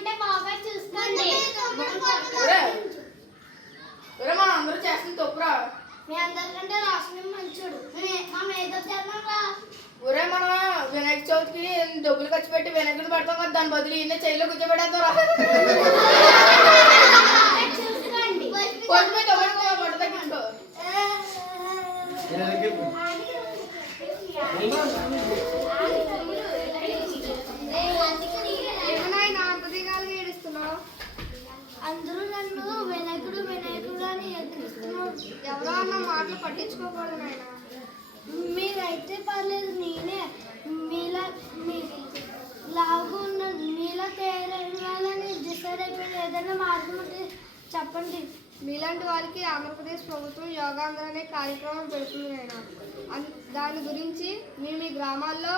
అంటే బాగా చూసుకోండి. మనం అందరూ చేస్తుంది తప్పురా. మీ అందరికంటే రాసిన మంచోడు. మనం ఏదో చేద్దాం రా. ఒరే మనం వినాయక చవితికి డబ్బులు ఖర్చు పెట్టి వినాయకుడు పెడతాం కదా, దాని బదులు ఈయన చైర్లో కూర్చోబెడతాం రా. చూసుకోండి. పట్టు తగ్గించుకో. అందరూ నన్ను వినాయకుడు వినాయకుడు అని ఎక్కిస్తున్నారు. ఎవరో అన్న మాటలు పట్టించుకోకూడదు నాయన. మీరైతే పర్లేదు, నేనే మీలా లాగు ఉన్న మీలా తయారవ్వాలని డిసైడ్ అయిపోయిన ఏదైనా మార్గం ఉంటే చెప్పండి. మీలాంటి వారికి ఆంధ్రప్రదేశ్ ప్రభుత్వం యోగాంధ్ర అనే కార్యక్రమం పెడుతుంది నాయన. దాని గురించి మీ మీ గ్రామాల్లో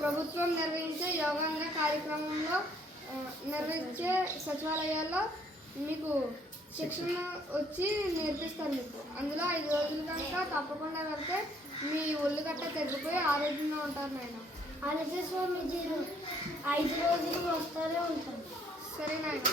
ప్రభుత్వం నిర్వహించే యోగాంధ్ర కార్యక్రమంలో నిర్వహించే సచివాలయాల్లో మీకు శిక్షణ వచ్చి నేర్పిస్తారు. మీకు అందులో 5 రోజుల కనుక తప్పకుండా వెళ్తే మీ ఒళ్ళు గట్ట తగ్గిపోయి ఆరోగ్యంగా ఉంటారు నాయన. అలాగే స్వామీజీ 5 రోజులు వస్తూనే ఉంటారు. సరే నాయన.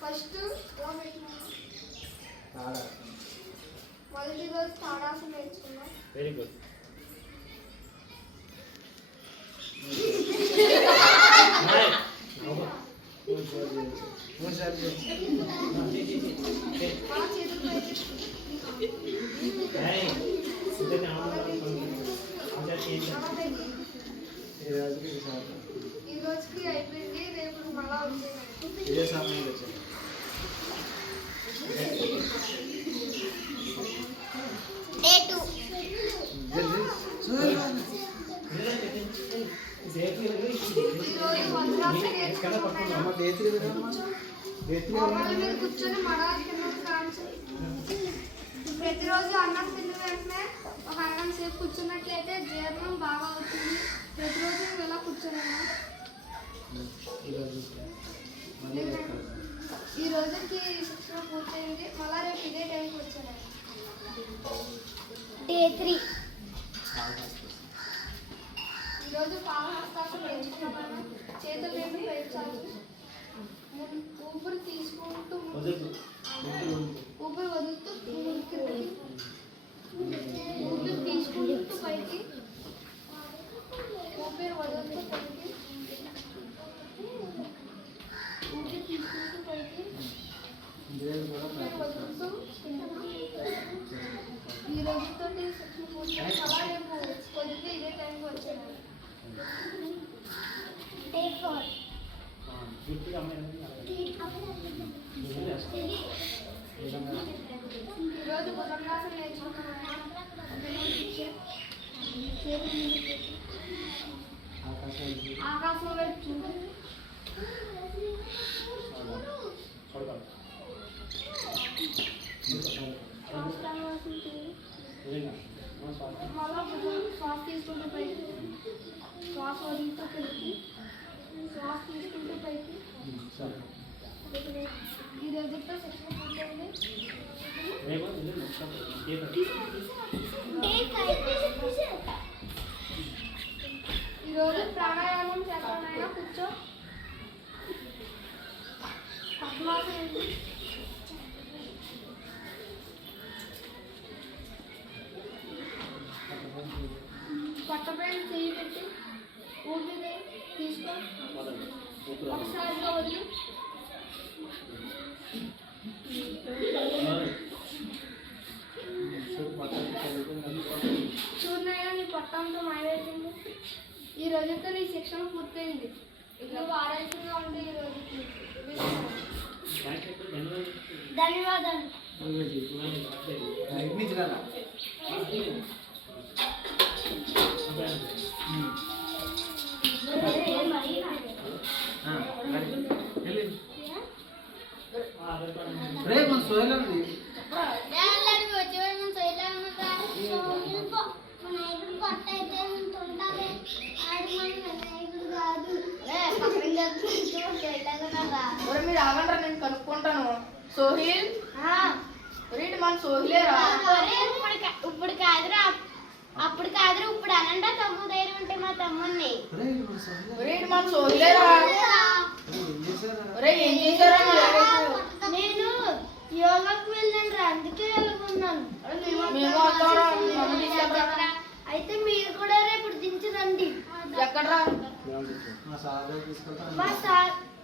ఫస్ట్ మొదటి రోజు తాడాసం నేర్చుకున్నాం. Very good. ఈ రోజుకి అయిపోయింది, రేపు మళ్ళా వచ్చేది. కూర్చొని మడాలు తిన్నది కావచ్చు. ప్రతిరోజు అన్నం తిన్న వెంటనే ఒక అరగంట సేపు కూర్చున్నట్లయితే జీర్ణం బాగా అవుతుంది. ప్రతిరోజు నువ్వు ఎలా కూర్చోలేమా? ఈ రోజుకి శిక్షణ పూర్తయింది. మళ్ళా రేపు ఇదే టైంకి వచ్చాను. డే 3 ఈరోజు పాలహస్తాసనం నేర్చుకున్నాను. చేతులు రెండు పెంచాలి. ఊపిరి తీసుకుంటూ ఊపిరి వదులుతూ కిందకి, ఊపిరి తీసుకుంటూ పైకి, ఊపిరి వదులుతూ పైకి, ఊపిరి తీసుకుంటూ పైకి, ఊపిరి వదులుతూ కిందకి. ఈ రోజుతో శిక్షణ పూర్తి. అలా రేపు పొద్దుటే ఇదే టైంకి వచ్చాను. డే 4 ఈరోజు భుజంగాసనం నేర్చుకున్నాను. ఆకాశం వైపు చూడు. మళ్ళా శ్వాస తీసుకుంటూ పైకి, శ్వాస వదులుతూ పైకి, శ్వాస తీసుకుంటూ పైకి. ఈ రోజుతో శిక్షణ పూర్తయింది. ఈరోజు ప్రాణాయామం చేస్తానైనా కూర్చో. పద్మాసనం పట్టపైన చెయ్యి పెట్టి ఊపిరి తీసుకో. ఒకసారిగా వదిలి చూడనైనా నీ పట్టంతో మాయమైపోయింది. ఈ రోజుతో నీ శిక్షణ పూర్తయింది. నువ్వు ఆరోగ్యంగా ఉంటే ఈ రోజుకి. ధన్యవాదాలు. ఇప్పుడు కాదురా అప్పుడు కాదురా ఇప్పుడు అనండా తమ్ము ధైర్యం ఉంటే మా తమ్ముడిని నేను యోగాకు వెళ్ళండి రా అందుకే వెళ్ళకున్నాను అయితే మీరు కూడా రేపు దించి రండి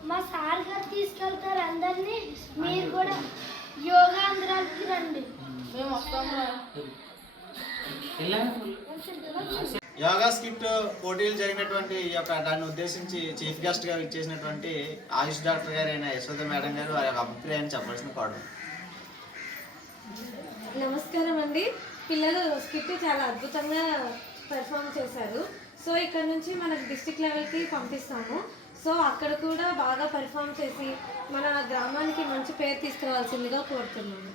మా సార్ గారు తీసుకెళ్తారు అందరినీ మీరు కూడా యోగా ఆంధ్రాకి రండి మేము వస్తాము యోగా స్కిట్ పోటీలు జరిగినటువంటి ఈ యొక్క దాన్ని ఉద్దేశించి చీఫ్ గెస్ట్ గా ఇచ్చేసినటువంటి ఆయుష్ డాక్టర్ గారు అయిన యశోద మేడం గారు వారి యొక్క అభిప్రాయాన్ని చెప్పాల్సిన కోవడం. నమస్కారం అండి. పిల్లలు స్కిట్ చాలా అద్భుతంగా పెర్ఫామ్ చేశారు. సో ఇక్కడ నుంచి మనకు డిస్ట్రిక్ట్ లెవెల్కి పంపిస్తాము. సో అక్కడ కూడా బాగా పెర్ఫామ్ చేసి మన గ్రామానికి మంచి పేరు తీసుకురావాల్సిందిగా కోరుతున్నాను.